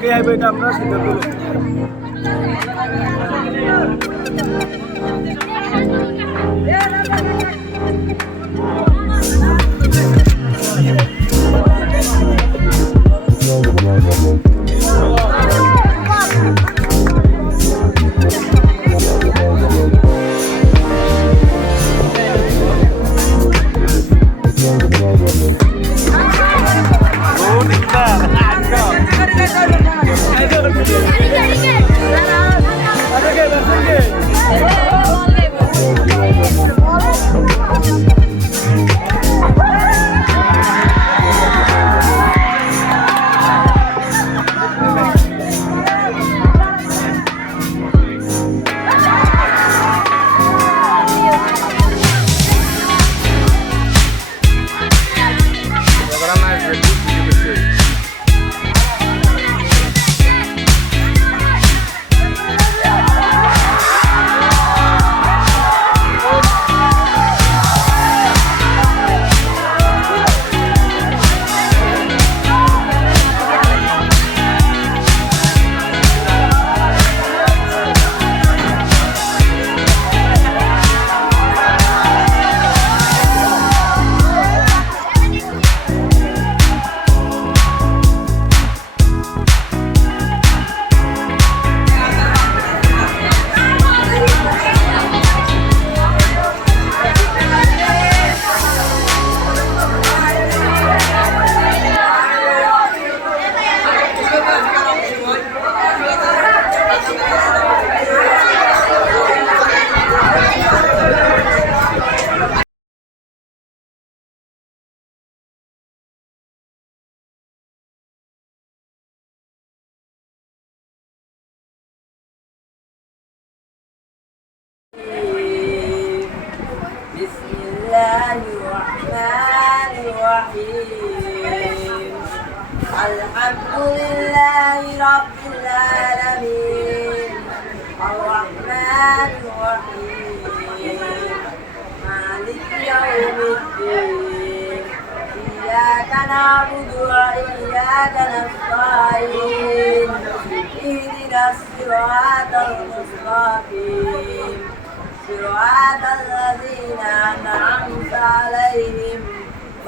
কে আইবে এটা আমরা সিদ্ধান্ত নেব। Alhamdulillahi Rabbil Alamin Ar-Rahmanir Rahim Maliki Yawmiddin Iyyaka na'budu wa iyyaka nasta'in Ihdinas siratal mustaqim Siratal ladzina an'amta 'alaihim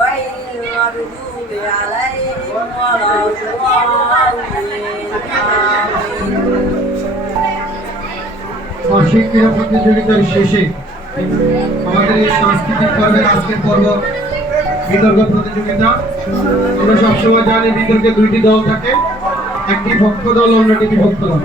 غير المغضوب عليهم ولا الضالين বার্ষিক ক্রীড়া প্রতিযোগিতার শেষে আমাদের এই সাংস্কৃতিক পর্বের আজকের পর্ব বিতর্ক প্রতিযোগিতা। আমরা সবসময় জানি বিতর্কে দুইটি দল থাকে, একটি পক্ষ দল, অন্যটি বিপক্ষ দল।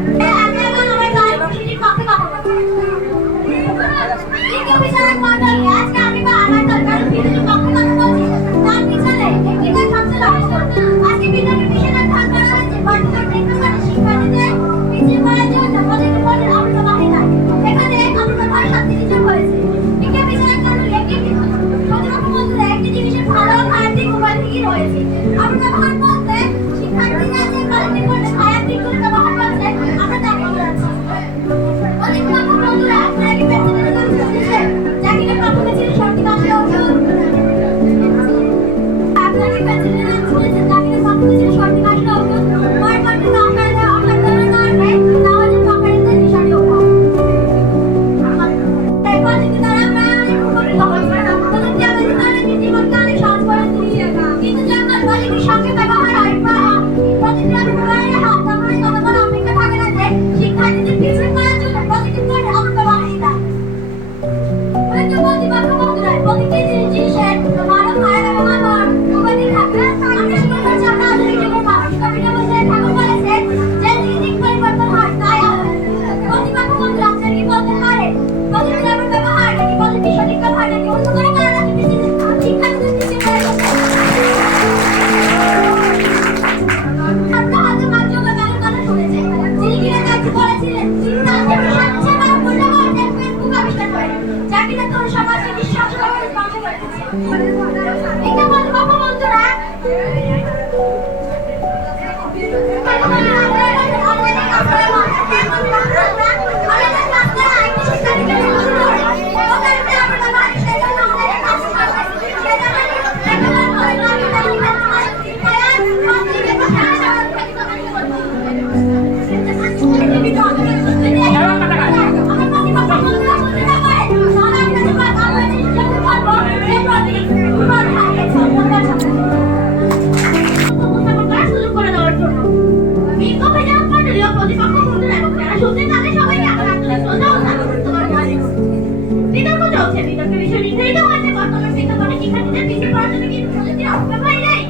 শিক্ষার্থীদের পিছিয়ে পড়ার জন্য কি প্রযুক্তির অপব্যবহার নেই?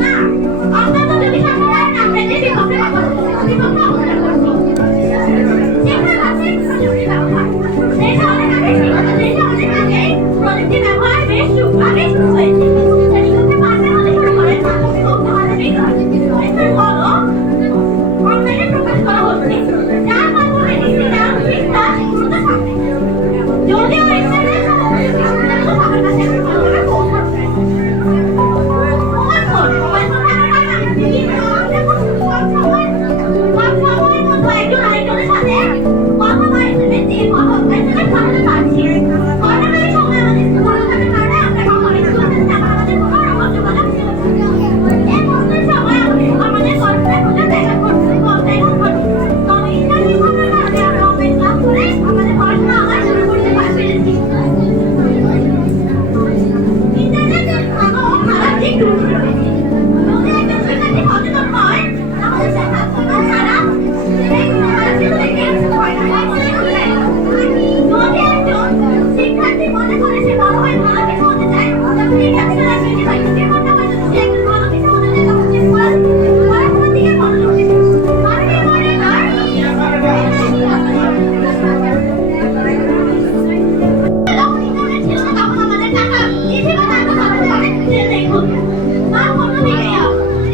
না, আমরা তো যদি সম্ভাবনা না পেলে বিকল্পে বিকল্প অবস্থান করছি। শিক্ষার কাছে প্রযুক্তি ব্যবহার দেশে অনেক আগে প্রযুক্তি ব্যবহার বেশ আগে শুরু হয়েছে। সেটিকে পাশে হতে শুরু করে প্রাথমিক ও মাধ্যমিক পরীক্ষার ফলও অনলাইনে প্রকাশ করা হচ্ছে, যার মাধ্যমে ডিজিটাল শিক্ষা দ্রুত সামনে। যদিও ইন্টারনেট সবার কাছে ভালোভাবে পৌঁছাচ্ছে। মোবাইল ফোন থাকার কারণে বিভিন্ন একজন আরেকজনের সাথে কথা বা এসএমএস দিয়ে পাঠাতে পারছি। করোনার সময় আমাদের স্কুল থাকার কারণে আমরা কখনো স্কুলের সাথে আমাদের কোনো রকম যোগাযোগ ছিল না। এই বন্ধের সময় আমাদের কলেজে খোঁজা দেখা করতে হতো। তবে ইন্টারনেট থাকার কারণে আমরা অনলাইন ক্লাস করে আমাদের পড়াশোনা আবার শুরু করতে পেরেছি। ইন্টারনেটের ভালো ও খারাপ দিক দুটোই রয়েছে। যদি একজন শিক্ষার্থী সচেতন হয় তাহলে সে ছাত্ররা ছাড়া এইগুলো খারাপ দিক থেকে হয় না বলে মনে হয়। যদি একজন শিক্ষার্থী মনে করে সে বড় হয়ে ভালো কিছু হতে চায়, তখন শিক্ষার্থীরা রাজনীতি বা নিজের মনে হয় যদি সে একজন ভালো কিছু হতে চায় তখন সে পড়াশোনার দিকে মনোযোগ দেবে। কারণ এই মনে হয় যখন ইন্টারনেট ছিল না তখন আমাদের টাকা চিঠি বা টাকা পাঠাতে অনেক দেরি হতো। তার অন্যদিকে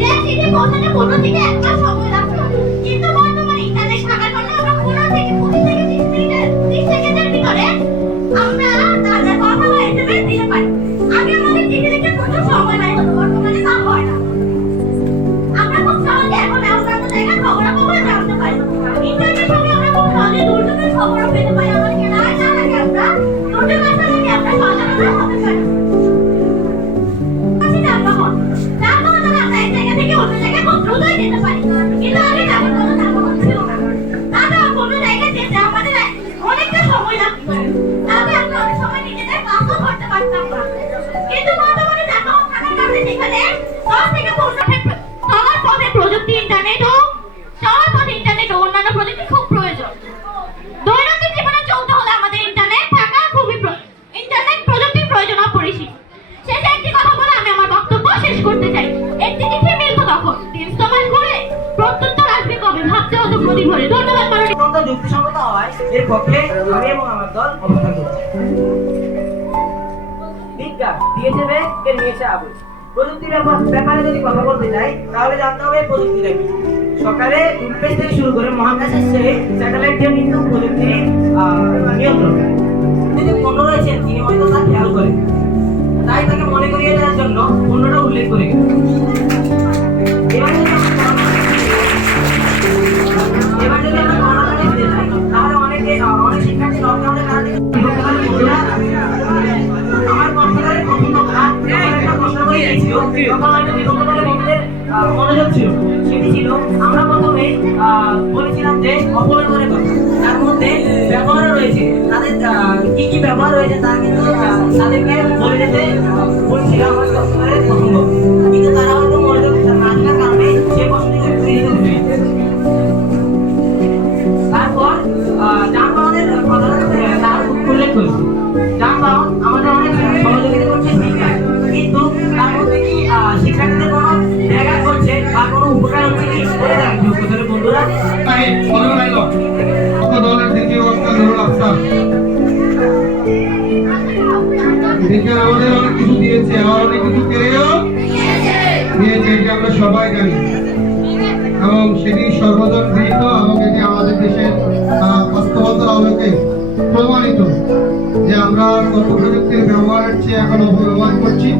যে চিঠি পৌঁছাতে 15 থেকে 1 মাস সময় লাগতো। কিন্তু বর্তমানে ইন্টারনেট থাকার কারণে আমরা 15 থেকে 20 থেকে 30 সেকেন্ডের ভিতরে আমরা তাদের কথা বা এসএমএস দিতে পারি। আগে আমাদের চিঠি লিখতে প্রচুর সময় ব্যয় হতো, বর্তমানে তা হয় না। আমরা খুব সহজে এখন অন্যান্য জায়গার খবরাখবর জানতে পারি। ইন্টারনেটের সঙ্গে আমরা খুব সহজে দূরদূরের খবরও পেতে পারি। আমাদেরকে না জানাকে আমরা দূরদূরান্ত থেকে আমরা সচেতন হতে পারি। যানবাহন আমরা এক জায়গা থেকে অন্য জায়গায় খুব দ্রুতই যেতে পারি। কিন্তু আগে তেমন কোনো যানবাহন ছিল না। তাতে কোনো জায়গায় যেতে আমাদের অনেকটা সময় লাগতো। তাতে আমরা অনেক সময় নিজেদের কাজও করতে পারতাম না। কিন্তু বর্তমানে যানবাহন থাকার কারণে সেখানে 10 থেকে 15 চলার পথে প্রযুক্তি ইন্টারনেট ও অন্যান্য প্রযুক্তি খুব প্রয়োজন। দৈনন্দিন জীবনে চলতে হলে আমাদের ইন্টারনেট থাকা খুবই ইন্টারনেট প্রযুক্তির প্রয়োজন অপরিসীম। শেষে একটি কথা বলে আমি আমার বক্তব্য শেষ করতে চাই। একটি চিঠি মিলবো তখন দিন সমাজ করে প্রত্যুত্তর আসবে কবে ভাবতে হতো প্রতি ভরে। ধন্যবাদ। অত্যন্ত যুক্তিসঙ্গত হয় এর পক্ষে আমি এবং আমার দল অবস্থান করছি। বিজ্ঞান দিয়েছে বেগ কে নিয়েছে আবেগ। প্রযুক্তির ব্যাপারে যদি কথা বলতে চাই তাহলে জানতে হবে প্রযুক্তিটা কি। সকালে টুথপেস্ট থেকে শুরু করে মহাকাশের সেই স্যাটেলাইট দিয়ে কিন্তু প্রযুক্তির নিয়ন্ত্রণ। তিনি পণ্য রয়েছেন তিনি হয়তো তা খেয়াল করেন, তাই তাকে মনে করিয়ে দেওয়ার জন্য পণ্যটা উল্লেখ করে গেল। এবার যদি আমরা করোনা দিতে চাই তাহলে অনেক শিক্ষার্থী লকডাউনের কারণে আমার কম্পিউটারে প্রথম একটা প্রশ্ন করে দিয়েছিল, তখন হয়তো বিগতকালের মধ্যে মনোযোগ ছিল। সেটি ছিল আমরা প্রথমে বলেছিলাম যে অপব্যবহারের কথা, তার মধ্যে ব্যবহারও রয়েছে, তাদের কি কি ব্যবহার রয়েছে তা কিন্তু তাদেরকে বলে যেতে বলছিলাম আমার কম্পিউটারের প্রথম। কিন্তু তারা হয়তো মনোযোগ না থাকার কারণে সে প্রশ্নটি উঠে যেতে। তারপর যানবাহনের কথাটা তারা উল্লেখ করেছে। যানবাহন আমাদের অনেক সহযোগিতা করছে শিক্ষায়, কিন্তু তার মধ্যে কি শিক্ষার্থীদের কোনো ব্যাঘাত করছে বা কোনো উপকার হচ্ছে কি বলে দেন বন্ধুরা। দলের দ্বিতীয় বক্তা নুরুল আফসার। বিজ্ঞান আমাদের অনেক কিছু দিয়েছে, আবার অনেক কিছু কেড়েও দিয়েছে, এটা আমরা সবাই জানি এবং সেটি সর্বজন গৃহীত এবং এটি আমাদের দেশের বাস্তবতার আলোকে প্রমাণিত যে আমরা তথ্য প্রযুক্তির ব্যবহারের চেয়ে এখন অপব্যবহার করছি।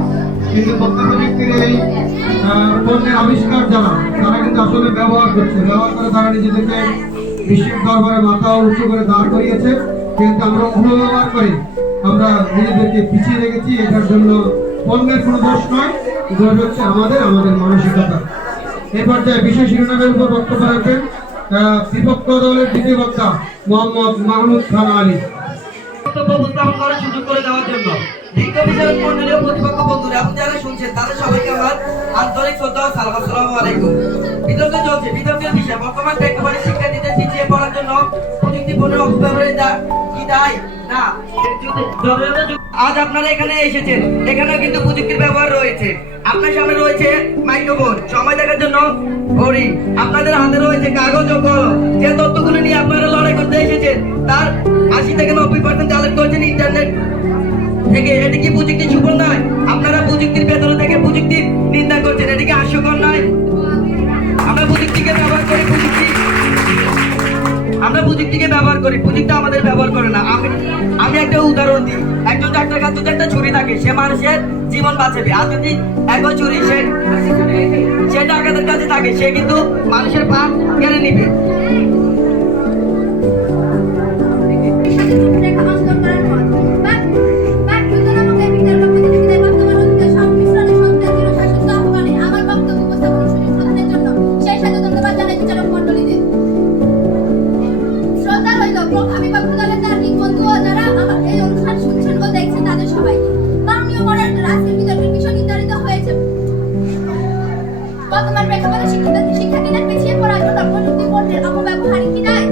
কিন্তু তথ্য প্রযুক্তির এই পণ্যের আবিষ্কার যারা তারা কিন্তু আসলে ব্যবহার করছে, ব্যবহার করে তারা নিজেদেরকে বিশ্বের দরবারে মাথা উঁচু করে দাঁড় করিয়েছে। কিন্তু আমরা অপব্যবহার করে আমরা নিজেদেরকে পিছিয়ে রেখেছি। এটার জন্য পণ্যের কোনো দোষ নয়, দোষ হচ্ছে আমাদের মানসিকতা। এই পর্যায়ে বিশেষ শিরোনামের উপর বক্তব্য রাখবেন বিপক্ষ দলের দ্বিতীয় বক্তা মোহাম্মদ মাহমুদ খান আলী। বক্তব্য উপস্থাপন করার সুযোগ করে দেওয়ার জন্য দ্বিতীয় বিষয়ক মণ্ডলীয় প্রতিপক্ষ বন্ধুরা এবং যারা শুনছেন তাদের সবাইকে আমার আন্তরিক শ্রদ্ধা ও সালাম। আসসালামু আলাইকুম। বিতর্ক চলছে, বিতর্কের বিষয় বর্তমান প্রেক্ষাপটে শিক্ষার্থীদের পিছিয়ে পড়ার জন্য প্রযুক্তি পণ্যের অপব্যবহারের কি দায় না আজ আপনারা এখানে এসেছেন, এখানেও কিন্তু প্রযুক্তির ব্যবহার রয়েছে। আপনার সামনে রয়েছে মাইক্রোফোন, সময় দেখার জন্য ঘড়ি, আপনাদের হাতে রয়েছে কাগজ ও কলম। যে তথ্যগুলো নিয়ে আপনারা লড়াই করতে এসেছেন তার 80 থেকে 90% কালেক্ট করেছেন ইন্টারনেট থেকে। এটি কি প্রযুক্তি শুভ নয়? আপনারা প্রযুক্তির ভেতরে থেকে প্রযুক্তির নিন্দা করছেন, এটি কি হাস্যকর নয়? আমরা প্রযুক্তিকে ব্যবহার করি, আমরা প্রযুক্তিকে ব্যবহার করি, প্রযুক্তি আমাদের ব্যবহার করে না। আমি একটা উদাহরণ দিই, একজন ডাক্তার কাছে যদি একটা ছুরি থাকে সে মানুষের জীবন বাঁচাবে, আর যদি একই ছুরি সে ডাক্তারের কাছে থাকে সে কিন্তু মানুষের প্রাণ কেড়ে নিবে। বর্তমান প্রেক্ষাপটে শিক্ষার্থীদের পিছিয়ে পড়ার জন্য প্রযুক্তি পণ্যের অপব্যবহারই কি নয়?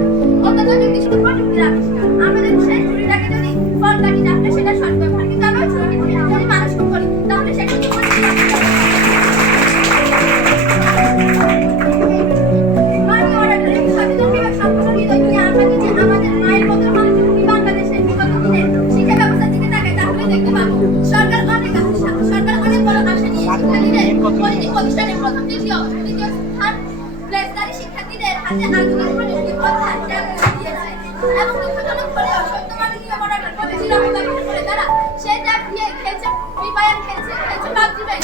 অত্যাধুনিক কিছু প্রযুক্তির আবিষ্কার। আমাদের সেই ছুরিটাকে যদি ফলটাকে ডাকলে সেটা সদ্ব্যবহার, কিন্তু আমরা ছুরিটাকে যদি মানুষ করি তাহলে সেটা কি আমাদের মায়ের মতো বাংলাদেশের বিগত দিনে শিক্ষা ব্যবস্থা দিকে তাকায় তাহলে দেখতে পাবো সরকার অনেক বড় আশা নিয়ে শিক্ষার্থীদের প্রতিষ্ঠানের প্রথম তৃতীয় স্থান প্লেসদারি শিক্ষার্থীদের হাতে আধুনিক প্রযুক্তি অর্থাৎ ট্যাবলেট দিয়েছে। এবং দুঃখজনক হলেও সত্য মাননীয় মডেলের প্রতিটি ব্যবহার করে তারা সেই ট্যাব দিয়ে খেলছে, ফ্রি ফায়ার খেলছে পাবজি ব্যাংক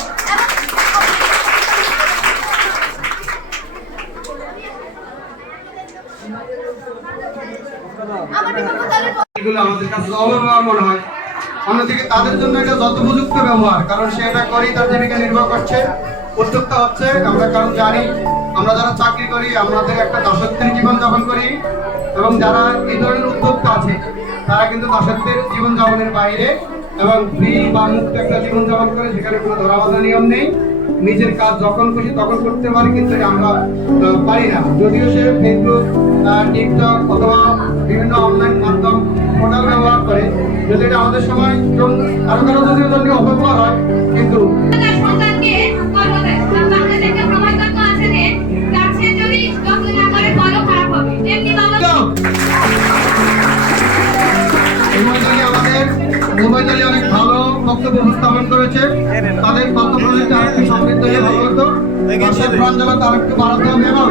এগুলো আমাদের কাছে অব্যবহার মনে হয়। অন্যদিকে তাদের জন্য এটা যত উপযুক্ত ব্যবহার, কারণ সে এটা করেই তার জীবিকা নির্বাহ করছে, উদ্যোক্তা হচ্ছে। আমরা কারণ জানি আমরা যারা চাকরি করি আমাদের একটা দাসত্বের জীবন যাপন করি, এবং যারা এই ধরনের উদ্যোক্তা আছে তারা কিন্তু দাসত্বের জীবন যাপনের বাইরে এবং ফ্রি বা মুক্ত একটা জীবন যাপন করে, সেখানে কোনো ধরাবাধা নিয়ম নেই। নিজের কাজ যখন খুশি তখন করতে পারি, কিন্তু আমরা পারি না। যদিও সে ফেসবুক, টিকটক অথবা বিভিন্ন অনলাইন মাধ্যম পোর্টাল ব্যবহার করে, যদি এটা আমাদের সময় কারো কারো যদিও জন্য অপব্যবহার হয়, কিন্তু মোবাইলে অনেক ভালো বক্তব্য উপস্থাপন করেছে। তাদের তথ্য প্রযুক্তি আরেকটু সমৃদ্ধ হয়ে ভালো হতো, প্রাঞ্জলতা আরেকটু বাড়াতে হবে। এবং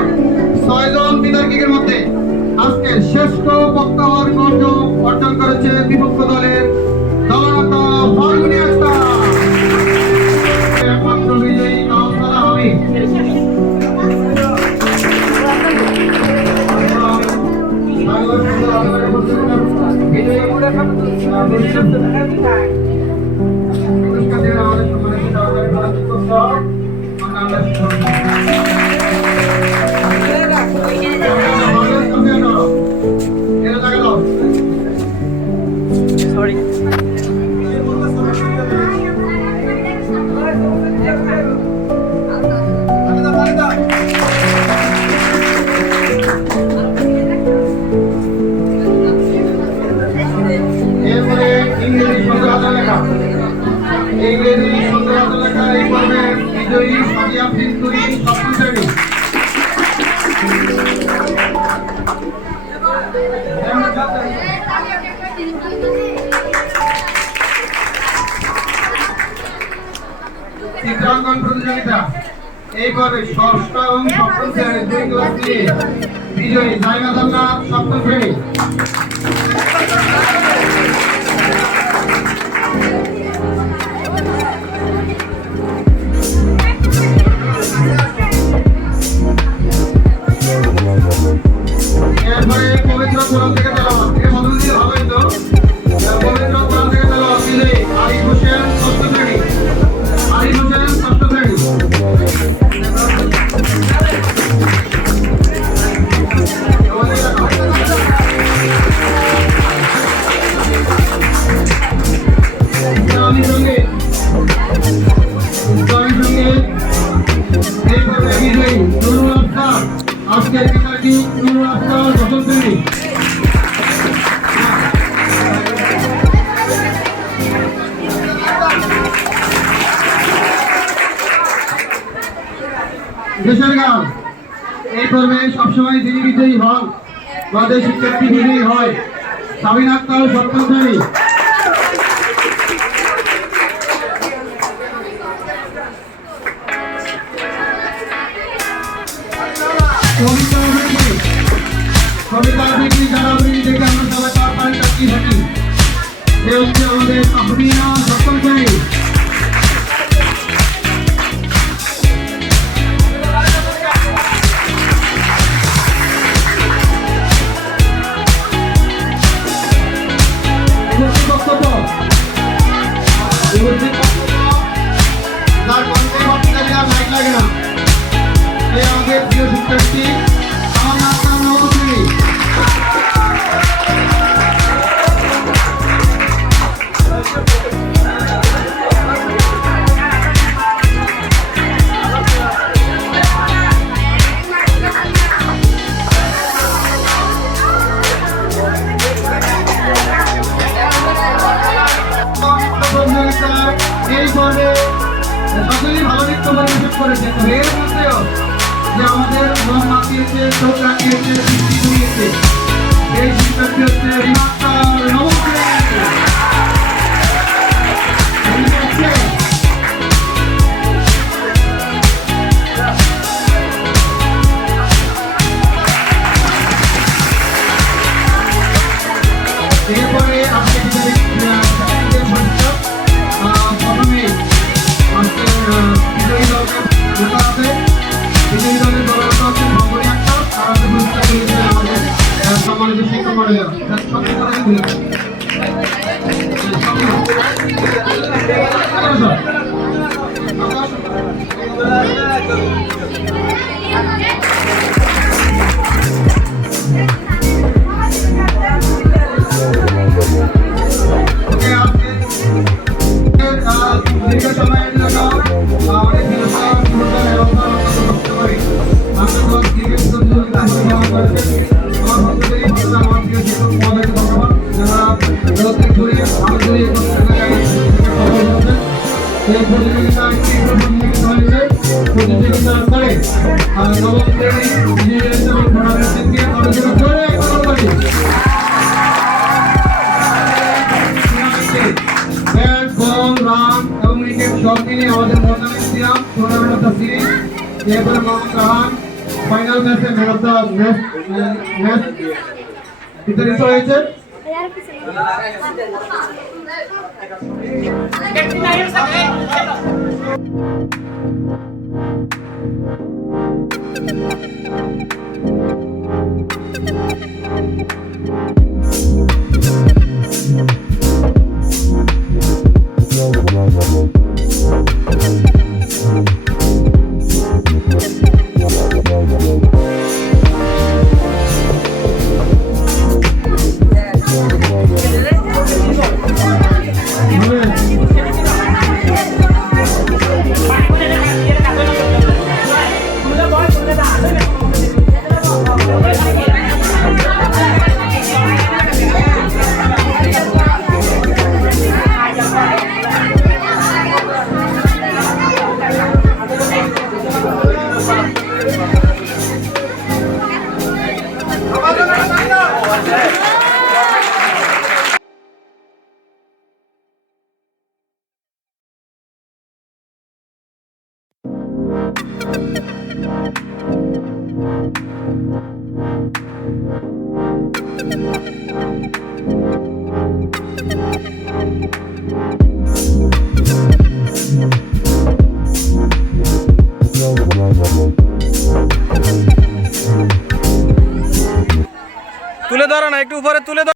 6 জন বিতর্কিকের মধ্যে আজকে শ্রেষ্ঠ বক্তা হওয়ার গৌরব অর্জন করেছে বিপক্ষ দলের দলনেতা ফাল্গুনী আক্তার। একমাত্র বিজয়ী কাউন্সিলর আমি। ইংরেজি সুন্দর লেখা এই পর্বের বিজয়ী সাদিয়া ফিন্তুরি সপ্তম শ্রেণী। চিত্রাঙ্কন প্রতিযোগিতা এই পর্বে ষষ্ঠ এবং সপ্তম শ্রেণীর 2 ক্লাস নিয়ে বিজয়ী জাইমা জান্নাত সপ্তম শ্রেণী। এরপরে পবিত্র কোরআন থেকে তেলাওয়াত, এটা প্রথম দিকে ভালো হইতো। পবিত্র কোরআন থেকে তেলাওয়াত বিজয়ী আরিফ হোসেন ষষ্ঠ শ্রেণী। আরিফ হোসেন ষষ্ঠ শ্রেণী। ইসলামী সঙ্গীত এই পর্বে বিজয়ী নুরুল আফসার। আজকের বিজয়ী নুরুল আফসার দশম শ্রেণী। দেশের গান এই পর্বে সবসময় যিনি বিজয়ী হন আমাদের শিক্ষার্থী বিজয়ী হয় সাবিন আক্তার সপ্তম শ্রেণী। কবিতা আবৃত্তি যারা আবৃত্তি দেখে আমরা সবাই তার পানি তাকিয়ে থাকি। সে হচ্ছে আমাদের আবরিনা সপ্তম শ্রেণী। যার কণ্ঠে বক্তৃতা আর লাইট লাগে না এই আমাদের প্রিয় শিক্ষার্থী আমার নাম নবশ্রী। এই পর্বে সকলেই ভালো নৃত্য পরিবেশন করেছে, তবে এর মধ্যেও যে আমাদের মন মাতিয়েছে, চোখ রাখিয়েছে, দৃষ্টি ঘুরিয়েছে এই শিক্ষার্থী হচ্ছে রিমাক্তার নবশ্রী। এরপরে আপনি প্রথমে বিজয়ী দলকে নেতা আছে, বিজয়ী দলের দলনেতা হচ্ছেন ভঙ্গরি আক্তার আর আমাদের পুরস্কার দিয়েছে আমাদের সম্মানিত শিক্ষক মন্ডলীরা। দীর্ঘ সময়ের জন্য আমাদের পুরস্কার ব্যবস্থা করতে পারি আন্তর্জাতিক ক্রিকেট প্রতিযোগিতা অংশগ্রহণ করেছে আমার ভক্তদেরই ভালো আমার প্রিয় শিক্ষক মহোদয়কে ধন্যবাদ যারা জগতে ঘুরে আমাদের এই এই প্রতিযোগিতা একটি প্রতিযোগিতা হয়েছে প্রতিযোগিতার পরে নবম শ্রেণী ইঞ্জিনিয়ারিং এবং টুর্নামেন্টকে আলোচনা করে করি ব্যাট বল রান এবং উইকেট সব মিলিয়ে আমাদের টুর্নামেন্ট দিলাম টুর্নামেন্ট অফ দ্য সিরিজ। এরপরে মোহাম্মদ রাহান ফাইনাল ম্যাচে ম্যান অফ দ্য ম্যাচ বিতরিত হয়েছে। তুলে ধরো না, একটু উপরে তুলে ধরো।